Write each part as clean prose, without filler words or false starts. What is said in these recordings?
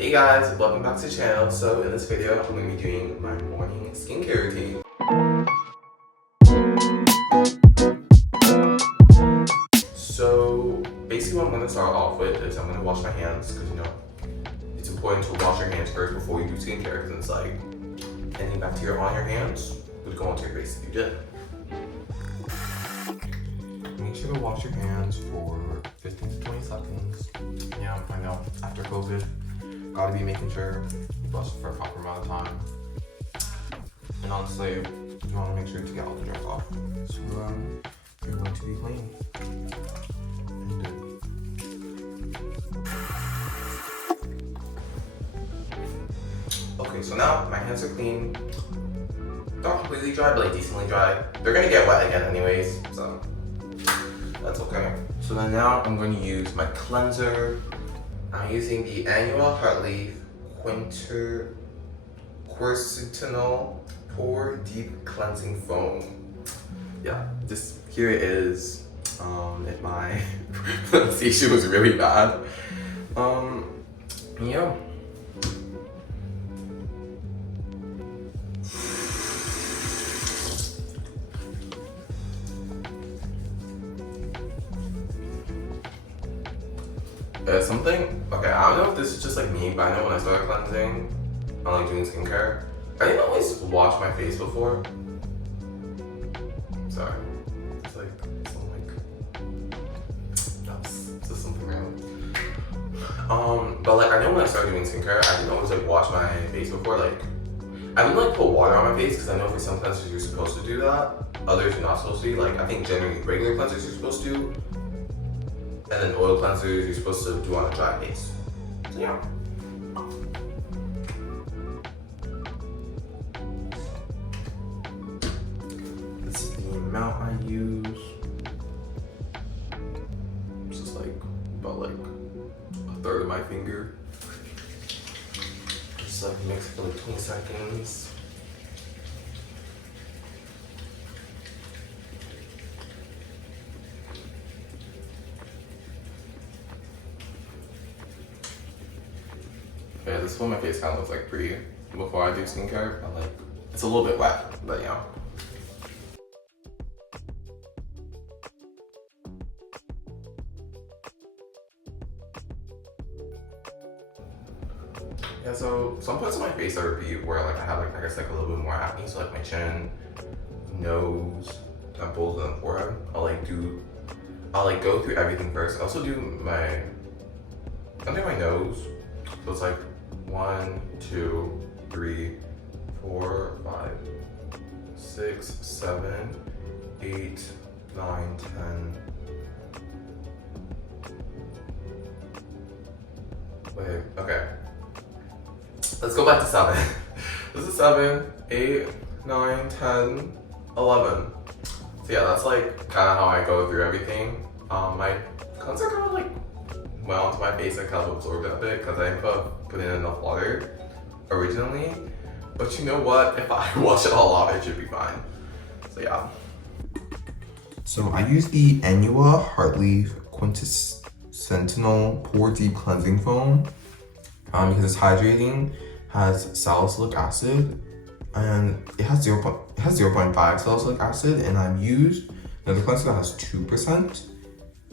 Hey guys, welcome back to the channel. So in this video, I'm going to be doing my morning skincare routine. So basically what I'm going to start off with is I'm going to wash my hands because it's important to wash your hands first before you do skincare because it's like any bacteria on your hands would go onto your face if you did. Make sure to wash your hands for 15 to 20 seconds. Yeah, I know, after COVID, gotta be making sure you brush for a proper amount of time. And honestly, you wanna make sure to get all the germs off. So you're going to be clean. And okay, so now my hands are clean. Not completely dry, but like decently dry. They're gonna get wet again anyways, so that's okay. So then now I'm going to use my cleanser. I'm using the Anua Heartleaf Quercetinol Pore Deep Cleansing Foam. Yeah, this here it is. If my pronunciation was really bad. Yeah. Something, okay, I don't know if this is just like me, but I know when I started cleansing, I like doing skincare, I didn't always wash my face before. Sorry. It's like, that's just something random. But like, I know when I started doing skincare, I didn't always like wash my face before. Like, I wouldn't like put water on my face because I know for some cleansers you're supposed to do that. Others you're not supposed to. Like, I think generally regular cleansers you're supposed to. And then oil cleansers you're supposed to do on a dry face. So yeah. This is the amount I use. It's just like about like a third of my finger. Just like mix it for like 20 seconds. Yeah, this is what my face kind of looks like before I do skincare. But like, it's a little bit wet, but yeah. Yeah, so some parts of my face I repeat where like I have like I guess like a little bit more acne, so like my chin, nose, temples, and forehead. I'll like go through everything first. I also do under my nose, so it's like 1, 2, 3, 4, 5, 6, 7, 8, 9, 10. Wait, okay. Let's go back to 7. This is 7, 8, 9, 10, 11. So yeah, that's like kind of how I go through everything. My cleanser kind of like went onto my face and kind of absorbed it a bit because I put in enough water originally. But you know what? If I wash it all off, it should be fine. So yeah. So I use the Anua Heartleaf Quercetinol Pore Deep Cleansing Foam because it's hydrating, has salicylic acid, and it has 0.5 salicylic acid, and I've used the cleanser that has 2%.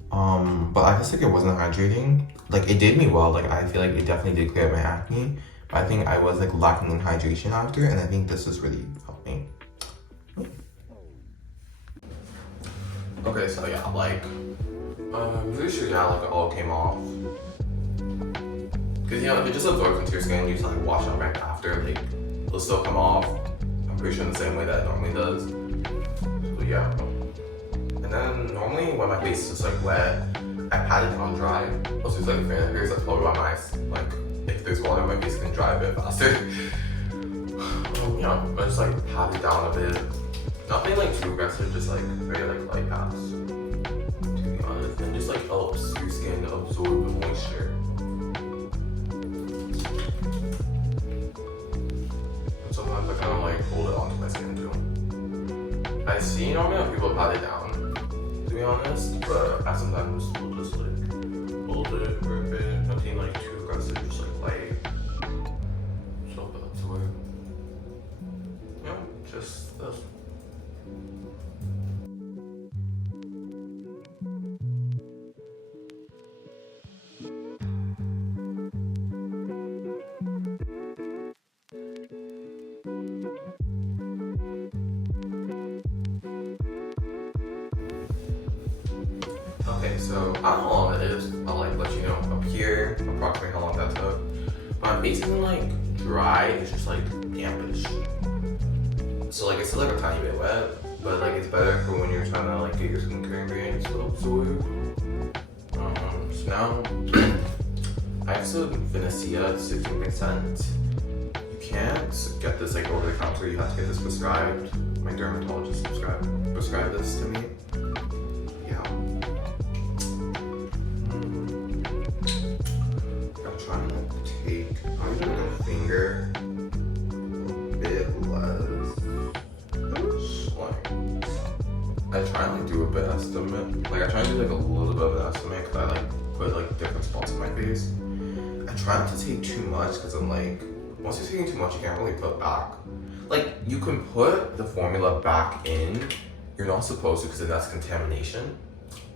But I just think it wasn't hydrating. Like, it did me well. Like, I feel like it definitely did clear up my acne. But I think I was like lacking in hydration after, and I think this is really helping. Okay, so yeah, like, I'm pretty sure like it all came off. Cause if it just absorbs into your skin, you just like wash it right after, like, it'll still come off. I'm pretty sure in the same way that it normally does. So yeah. And then normally when my face is just like wet, I pat it down dry. Also use like a fan because that's probably why my like if there's water my face can dry a bit faster. Yeah, I just like pat it down a bit. Nothing like too aggressive, just like very like light pass. To be honest. And just like helps your skin absorb the moisture. And sometimes I kind of like hold it onto my skin too. I see normally when people pat it down, to be honest, but I sometimes will just like hold it for a bit, nothing like too aggressive, just like light. Okay, so I don't know how long it is. I'll like let you know up here approximately how long that took. My face isn't like dry, it's just like dampish. So like it's still like a tiny bit wet, but like it's better for when you're trying to like get your skincare ingredients to absorb. So now I have some Finacea, it's 15%. You can't get this like over the counter, you have to get this prescribed. My dermatologist prescribed this to me. Yeah. I'm trying to take, I'm using like a finger, a bit less. Like, I try and like do a bit estimate. Like I try and do like a little bit of an estimate because I like put like different spots on my face. I try not to take too much because I'm like, once you're taking too much, you can't really put back. Like you can put the formula back in. You're not supposed to because then that's contamination.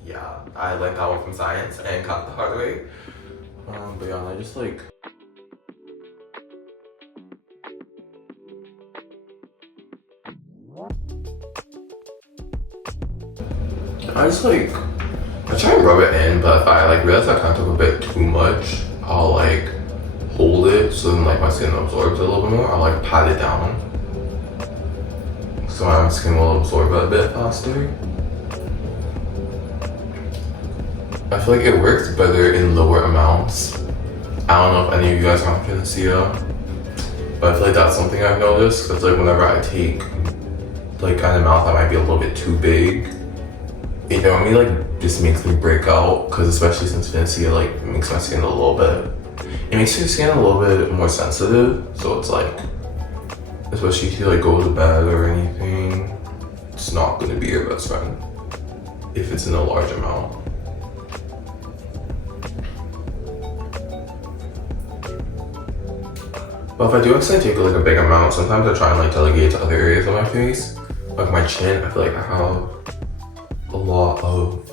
Yeah, I learned that one from science and got the hard way. But yeah, I just like. I try and rub it in, but if I like realize I kind of took a bit too much, I'll like hold it so then like my skin absorbs it a little bit more. I'll like pat it down so my skin will absorb it a bit faster. I feel like it works better in lower amounts. I don't know if any of you guys have Finacea, but I feel like that's something I've noticed because like whenever I take like an amount that might be a little bit too big, it normally like just makes me break out because especially since Finacea like makes my skin a little bit, it makes your skin a little bit more sensitive. So it's like, especially if you like go to bed or anything, it's not gonna be your best friend if it's in a large amount. But if I do accidentally take like a big amount, sometimes I try and like delegate it to other areas of my face. Like my chin, I feel like I have a lot of,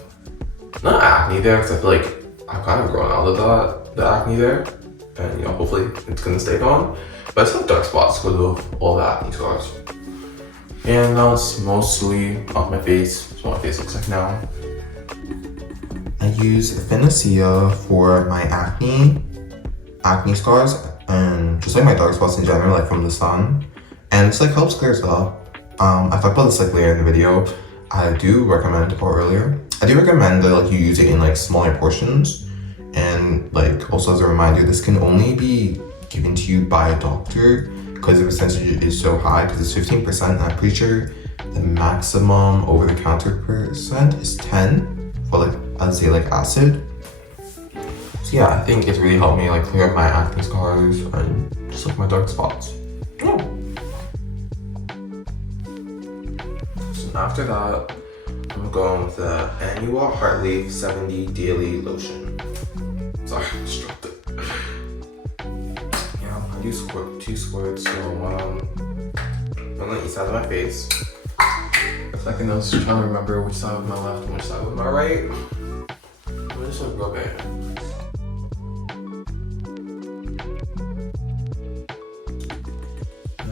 not acne there, because I feel like I've kind of grown out of the acne there. And you know, hopefully it's gonna stay gone. But it's like dark spots because of all the acne scars. And now it's mostly off my face. That's what my face looks like now. I use Finacea for my acne scars, and just like my dark spots in general, like from the sun. And it's like helps clear it up. I talked about this like later in the video. I do recommend that like you use it in like smaller portions. And like also as a reminder, this can only be given to you by a doctor because the percentage is so high, because it's 15%, and I'm pretty sure the maximum over the counter percent is 10 for like azelaic acid. So yeah, I think it's really helped me like clear up my acne scars and just like my dark spots. Yeah. So after that, I'm going with the Anua Heart Leaf 70 Daily Lotion. Sorry, I just dropped it. Yeah, I do 2 squirts, so on the east side of my face. If I can also try to remember which side was my left and which side was my right. I'm just like rub it.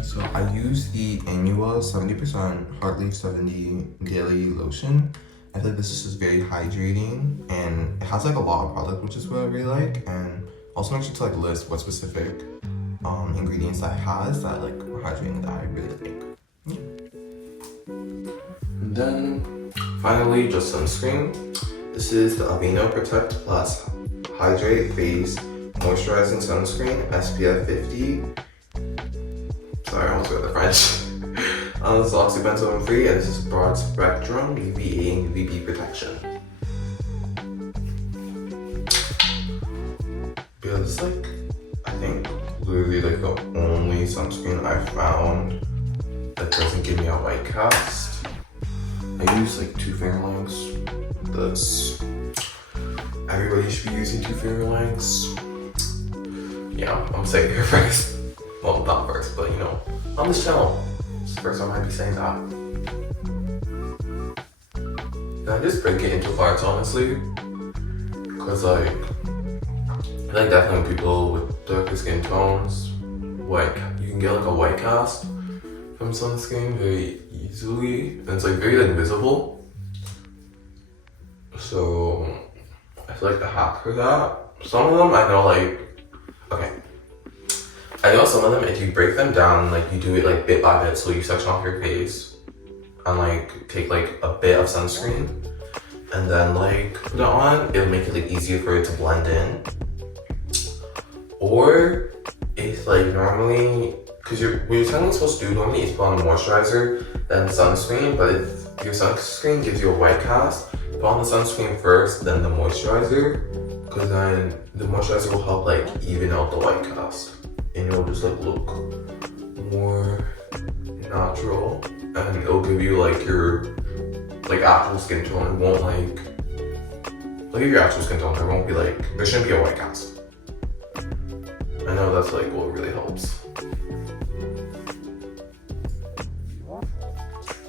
So I use the Anua 70% Heart Leaf 70 Daily Lotion. I feel like this is just very hydrating, and it has like a lot of product, which is what I really like, and also makes sure to like list what specific ingredients that it has that like are hydrating that I really like. Yeah. And then finally, just sunscreen. This is the Aveeno Protect Plus Hydrate Phase Moisturizing Sunscreen SPF 50. Sorry, I almost got the French. This is oxybenzone free, and this is broad spectrum UVA and UVB protection. Because it's like, I think literally like the only sunscreen I found that doesn't give me a white cast. I use like 2 finger lengths. Everybody should be using 2 finger lengths. Yeah, I'm gonna say it here first. Well, not first, but you know, on this channel. First I might be saying that. And I just break it into parts, honestly. Cause like, I feel like definitely people with darker skin tones, you can get like a white cast from sunscreen very easily. And it's like very like visible. So I feel like the hack for that, some of them I know like, okay, I know some of them if you break them down, like you do it like bit by bit, so you section off your face and like take like a bit of sunscreen and then like put it on, it'll make it like easier for it to blend in. Or if like normally, because what you're technically supposed to do normally is put on a moisturizer, then sunscreen, but if your sunscreen gives you a white cast, put on the sunscreen first, then the moisturizer, because then the moisturizer will help like even out the white cast, and it'll just like look more natural, and it'll give you like your like actual skin tone. It won't like if your actual skin tone, there won't be like, there shouldn't be a white cast. I know that's like what really helps.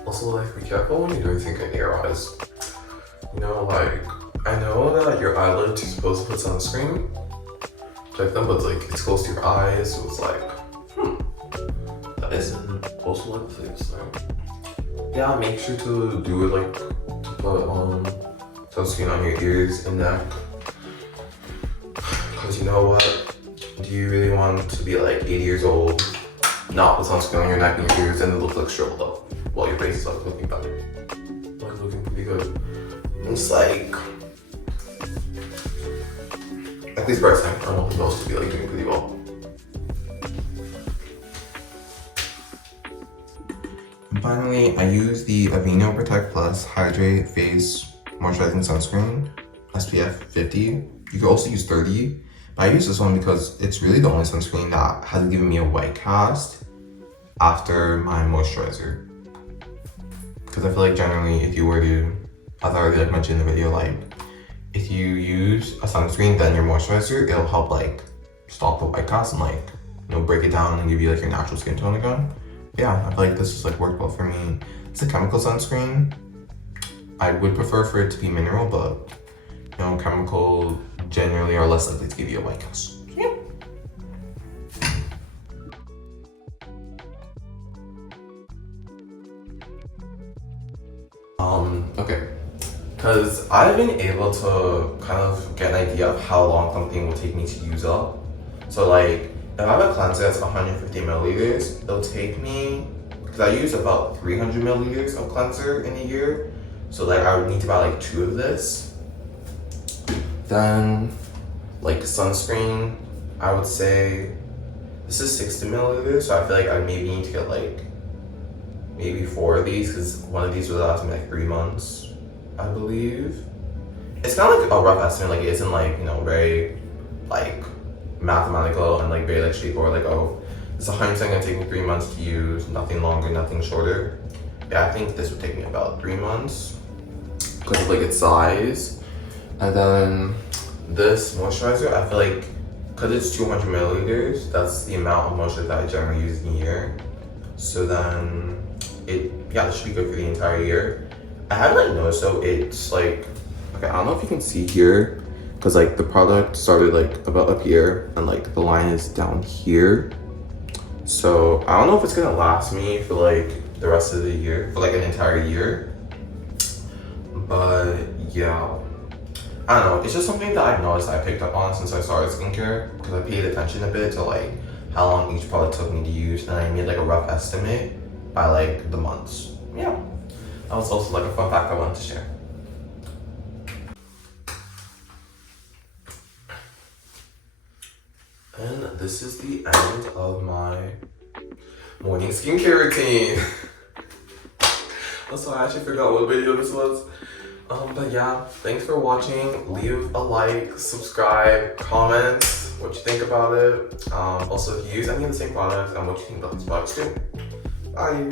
Also, like, be careful when you're doing things in your eyes. You know, like, I know that your eyelids are supposed to put sunscreen, check them, but like it's close to your eyes, so it's like, that isn't supposed to look the same. So yeah, make sure to do it like to put sunscreen on your ears and neck, because you know what? Do you really want to be like 80 years old, not with sunscreen on your neck and your ears, and it looks like shriveled up while your face is like looking better, like looking pretty good? It's like, at least Bryce, I want the nose to be like doing pretty well. And finally, I use the Aveeno Protect Plus Hydrate Face Moisturizing Sunscreen, SPF 50. You could also use 30. I use this one because it's really the only sunscreen that has given me a white cast after my moisturizer. Because I feel like generally if you were to, as I already like mentioned in the video, like if you use a sunscreen then your moisturizer, it'll help like stop the white cast and like, you know, break it down and give you like your natural skin tone again. Yeah, I feel like this just like worked well for me. It's a chemical sunscreen. I would prefer for it to be mineral, but you know, chemical generally are less likely to give you a white cast. Yeah. Okay, because I've been able to kind of get an idea of how long something will take me to use up. So like, if I have a cleanser that's 150 milliliters, it'll take me, because I use about 300 milliliters of cleanser in a year, so like I would need to buy like 2 of this. Then like sunscreen, I would say this is 60 milliliters, so I feel like I maybe need to get like maybe 4 of these, because one of these would last me like 3 months, I believe. It's kind of like a rough estimate, like it isn't like, you know, very like mathematical and like very like straightforward, like, oh, it's 100% gonna take me 3 months to use, nothing longer, nothing shorter. Yeah, I think this would take me about 3 months because of like its size. And then this moisturizer, I feel like, because it's 200 milliliters, that's the amount of moisturizer that I generally use in a year. So then it should be good for the entire year. I haven't like noticed, so it's like, okay, I don't know if you can see here, because like the product started like about up here and like the line is down here. So I don't know if it's gonna last me for like the rest of the year, for like an entire year. But yeah, I don't know, it's just something that I've noticed I picked up on since I started skincare, because I paid attention a bit to like how long each product took me to use, and I made like a rough estimate by like the months. Yeah, that was also like a fun fact I wanted to share. And this is the end of my morning skincare routine. Also, I actually forgot what video this was. But yeah, thanks for watching. Leave a like, subscribe, comment what you think about it. Also, if you use any of the same products and what you think about these products too. Bye.